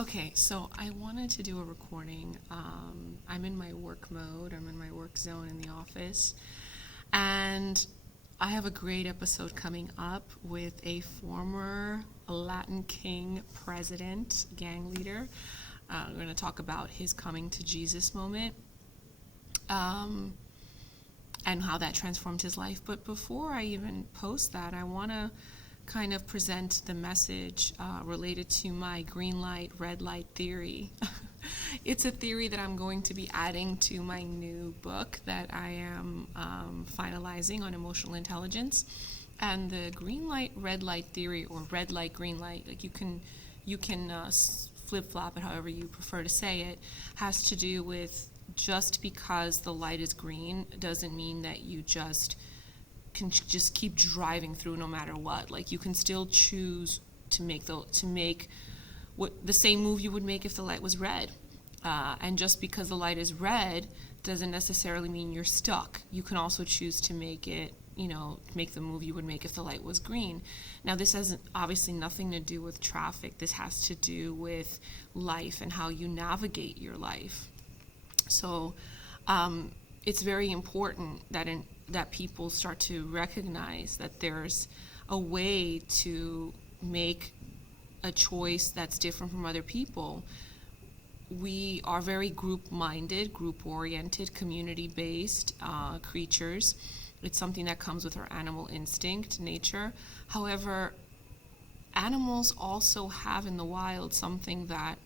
Okay, so I wanted to do a recording. I'm in my work mode, I'm in my work zone in the office, and I have a great episode coming up with a former Latin King president, gang leader. We're going to talk about his coming to Jesus moment um, and how that transformed his life. But before I even post that, I want to kind of present the message related to my green light, red light theory. It's a theory that I'm going to be adding to my new book that I am finalizing on emotional intelligence. And the green light, red light theory, or red light, green light, like you can flip flop it however you prefer to say it, has to do with just because the light is green doesn't mean that you can just keep driving through no matter what. Like you can still choose to make what the same move you would make if the light was red. And just because the light is red doesn't necessarily mean you're stuck. You can also choose to make the move you would make if the light was green. Now, this has obviously nothing to do with traffic. This has to do with life and how you navigate your life. So, it's very important that people start to recognize that there's a way to make a choice that's different from other people. We are very group-minded, group-oriented, community-based creatures. It's something that comes with our animal instinct, nature. However, animals also have in the wild something that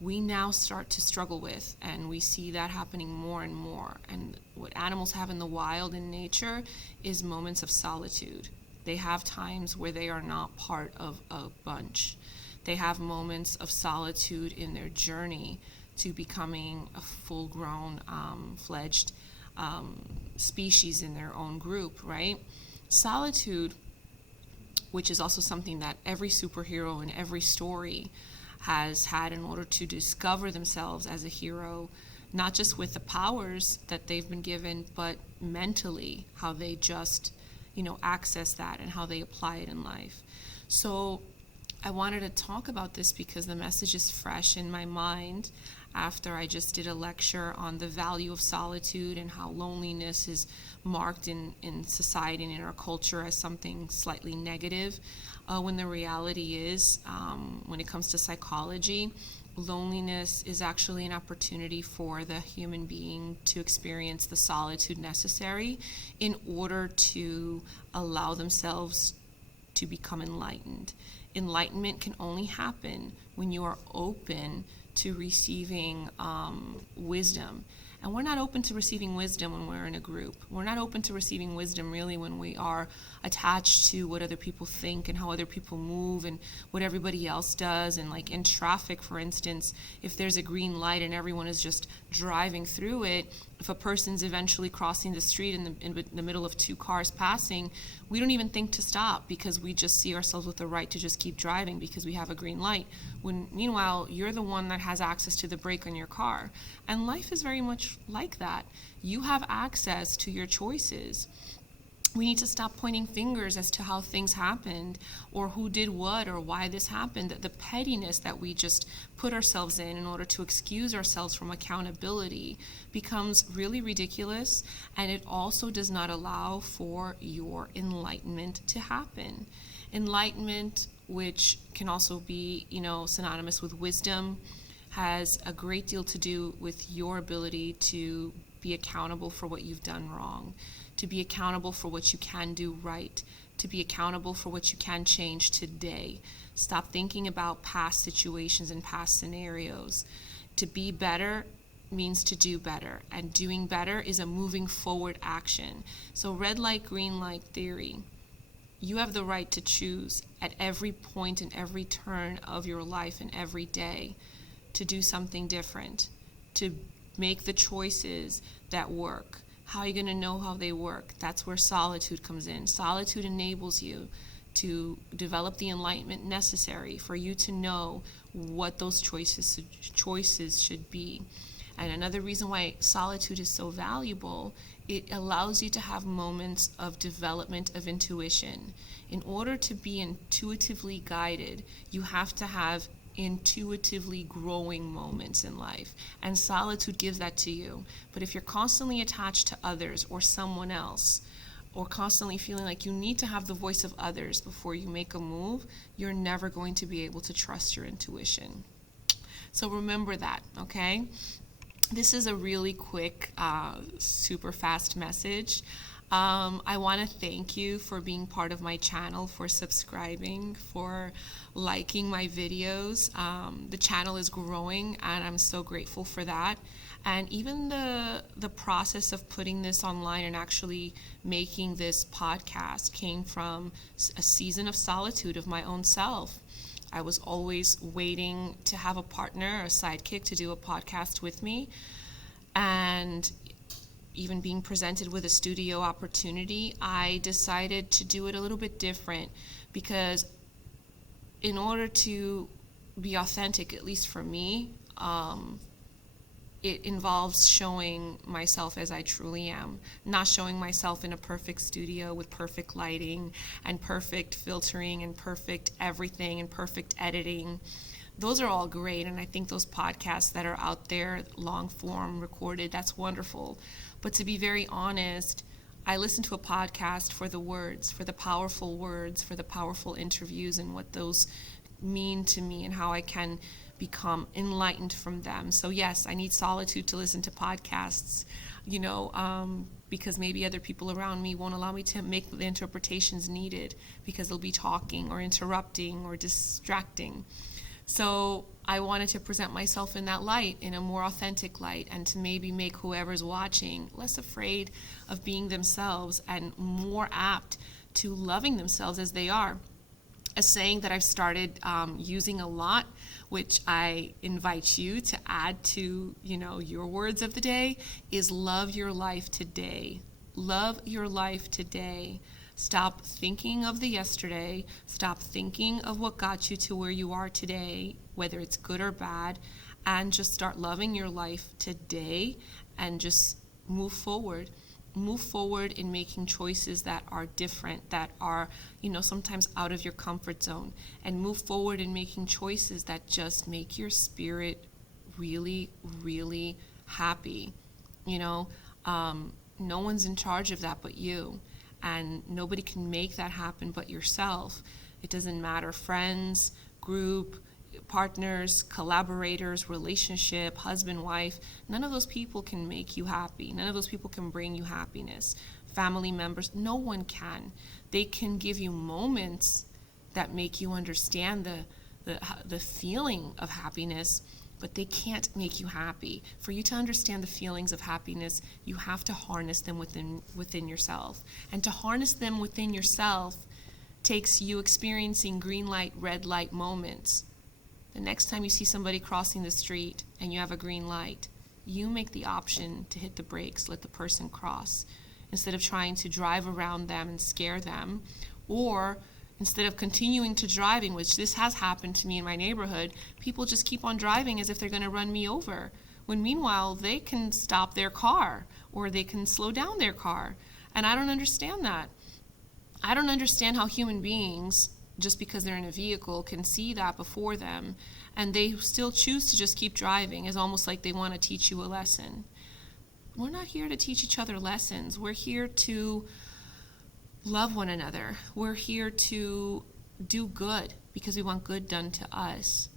we now start to struggle with, and we see that happening more and more. And what animals have in the wild in nature is moments of solitude. They have times where they are not part of a bunch. They have moments of solitude in their journey to becoming a full-grown, fledged species in their own group, right? Solitude, which is also something that every superhero in every story has had in order to discover themselves as a hero, not just with the powers that they've been given, but mentally, how they just, access that and how they apply it in life. So I wanted to talk about this because the message is fresh in my mind after I just did a lecture on the value of solitude and how loneliness is marked in society and in our culture as something slightly negative, when the reality is, when it comes to psychology, loneliness is actually an opportunity for the human being to experience the solitude necessary in order to allow themselves to become enlightened. Enlightenment can only happen when you are open to receiving wisdom. And we're not open to receiving wisdom when we're in a group. We're not open to receiving wisdom really when we are attached to what other people think and how other people move and what everybody else does. And like in traffic, for instance, if there's a green light and everyone is just driving through it, if a person's eventually crossing the street in the middle of two cars passing, we don't even think to stop because we just see ourselves with the right to just keep driving because we have a green light. When meanwhile, you're the one that has access to the brake on your car. And life is very much like that. You have access to your choices. We need to stop pointing fingers as to how things happened or who did what or why this happened. The pettiness that we just put ourselves in order to excuse ourselves from accountability becomes really ridiculous, and it also does not allow for your enlightenment to happen. Enlightenment, which can also be, synonymous with wisdom, has a great deal to do with your ability to be accountable for what you've done wrong, to be accountable for what you can do right, to be accountable for what you can change today. Stop thinking about past situations and past scenarios. To be better means to do better, and doing better is a moving forward action. So red light, green light theory. You have the right to choose at every point and every turn of your life and every day to do something different, to make the choices that work. How are you going to know how they work? That's where solitude comes in. Solitude enables you to develop the enlightenment necessary for you to know what those choices should be. And another reason why solitude is so valuable, it allows you to have moments of development of intuition. In order to be intuitively guided, you have to have intuitively growing moments in life. And solitude gives that to you. But if you're constantly attached to others or someone else, or constantly feeling like you need to have the voice of others before you make a move, you're never going to be able to trust your intuition. So remember that, okay? This is a really quick, super fast message. I want to thank you for being part of my channel, for subscribing, for liking my videos. The channel is growing, and I'm so grateful for that. And even the process of putting this online and actually making this podcast came from a season of solitude of my own self. I was always waiting to have a partner, a sidekick, to do a podcast with me. And even being presented with a studio opportunity, I decided to do it a little bit different, because in order to be authentic, at least for me, it involves showing myself as I truly am, not showing myself in a perfect studio with perfect lighting and perfect filtering and perfect everything and perfect editing. Those are all great, and I think those podcasts that are out there, long form, recorded, that's wonderful. But to be very honest, I listen to a podcast for the words, for the powerful interviews and what those mean to me and how I can become enlightened from them. So yes, I need solitude to listen to podcasts, because maybe other people around me won't allow me to make the interpretations needed because they'll be talking or interrupting or distracting. So I wanted to present myself in that light, in a more authentic light, and to maybe make whoever's watching less afraid of being themselves and more apt to loving themselves as they are. A saying that I've started using a lot, which I invite you to add to, your words of the day, is love your life today. Love your life today. Stop thinking of the yesterday. Stop thinking of what got you to where you are today, whether it's good or bad, and just start loving your life today and just move forward. Move forward in making choices that are different, that are, sometimes out of your comfort zone, and move forward in making choices that just make your spirit really, really happy. No one's in charge of that but you. And nobody can make that happen but yourself. It doesn't matter, friends, group, partners, collaborators, relationship, husband, wife. None of those people can make you happy. None of those people can bring you happiness. Family members, no one can. They can give you moments that make you understand the feeling of happiness, but they can't make you happy. For you to understand the feelings of happiness, you have to harness them within yourself. And to harness them within yourself takes you experiencing green light, red light moments. The next time you see somebody crossing the street and you have a green light, you make the option to hit the brakes, let the person cross, instead of trying to drive around them and scare them, or instead of continuing to driving, which this has happened to me in my neighborhood, people just keep on driving as if they're going to run me over, when meanwhile they can stop their car or they can slow down their car. And I don't understand that. I don't understand how human beings, just because they're in a vehicle, can see that before them and they still choose to just keep driving. It's almost like they want to teach you a lesson. We're not here to teach each other lessons. We're here to love one another. We're here to do good because we want good done to us.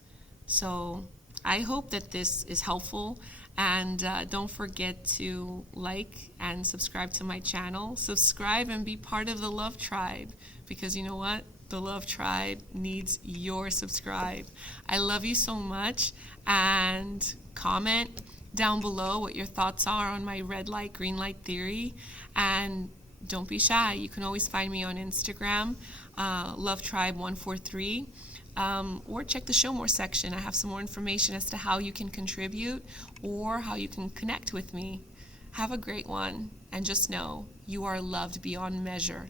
So I hope that this is helpful, and don't forget to like and subscribe to my channel. Subscribe and be part of the Love Tribe, because you know what? The Love Tribe needs your subscribe. I love you so much, and comment down below what your thoughts are on my red light, green light theory, and don't be shy. You can always find me on Instagram, LoveTribe143, or check the Show More section. I have some more information as to how you can contribute or how you can connect with me. Have a great one, and just know you are loved beyond measure.